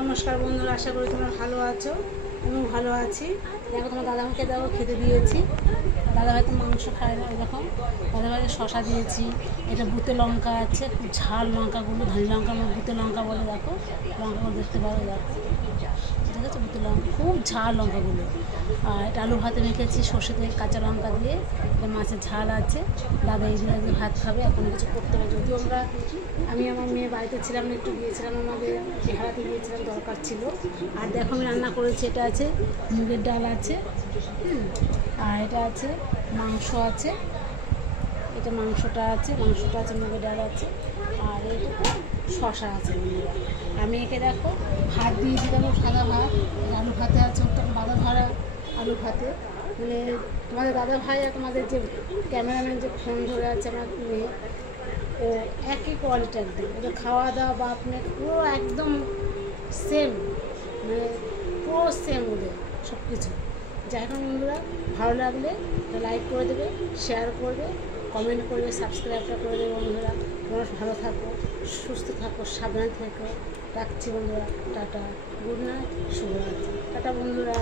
নমস্কার বন্ধুরা, আশা করি তোমরা ভালো আছো। আমিও ভালো আছি। দেখো তোমার দাদাভাইকে দেখো খেতে দিয়েছি। দাদাভাই তো মাংস খায় না, এরকম দাদাভাইকে শশা দিয়েছি। এটা বুতে লঙ্কা আছে, খুব ঝাল লঙ্কাগুলো, ধানি লঙ্কা বুতে লঙ্কা বলে। দেখো লঙ্কাগুলো দেখতে পারো, দেখো ঠিক আছে, বুতে লঙ্কা খুব ঝাল লঙ্কাগুলো। আর এটা আলু ভাতে মেখেছি সর্ষে থেকে কাঁচা লঙ্কা দিয়ে। এটা মাছের ঝাল আছে। দাদা এই দিয়ে ভাত খাবে, এখন কিছু করতে হবে। যদিও আমি আমার মেয়ে বাড়িতে ছিলাম না, একটু গিয়েছিলাম, আমাদের বেহারাতে গিয়েছিলাম, দরকার ছিল। আর দেখো আমি রান্না করেছি, এটা আছে মুগের ডাল আছে, আর এটা আছে মাংস আছে, এটা মাংসটা আছে মুগের ডাল আছে, আর এটা শশা আছে। আমি একে দেখো ভাত দিয়েছি, দেখো সাদা ভাত, আলু ভাতে আছে, ওটা বাঁধা ধরা আলু ভাতে। মানে তোমাদের দাদা ভাই আর তোমাদের যে ক্যামেরাম্যান যে ফোন ধরে আছে আমার মেয়ে, ও একই কোয়ালিটি, একদম ওদের খাওয়া দাওয়া বা আপনি পুরো একদম সেম, মানে পুরো সেম ওদের সব কিছু। যাই হোক বন্ধুরা, ভালো লাগলে লাইক করে দেবে, শেয়ার করবে, কমেন্ট করবে, সাবস্ক্রাইবটা করে দেবে। বন্ধুরা তোমরা ভালো থাকো, সুস্থ থাকো, সাবধানে থেকো। রাখছি বন্ধুরা, টাটা, গুড নাইট, শুভরাত্রি, টাটা বন্ধুরা।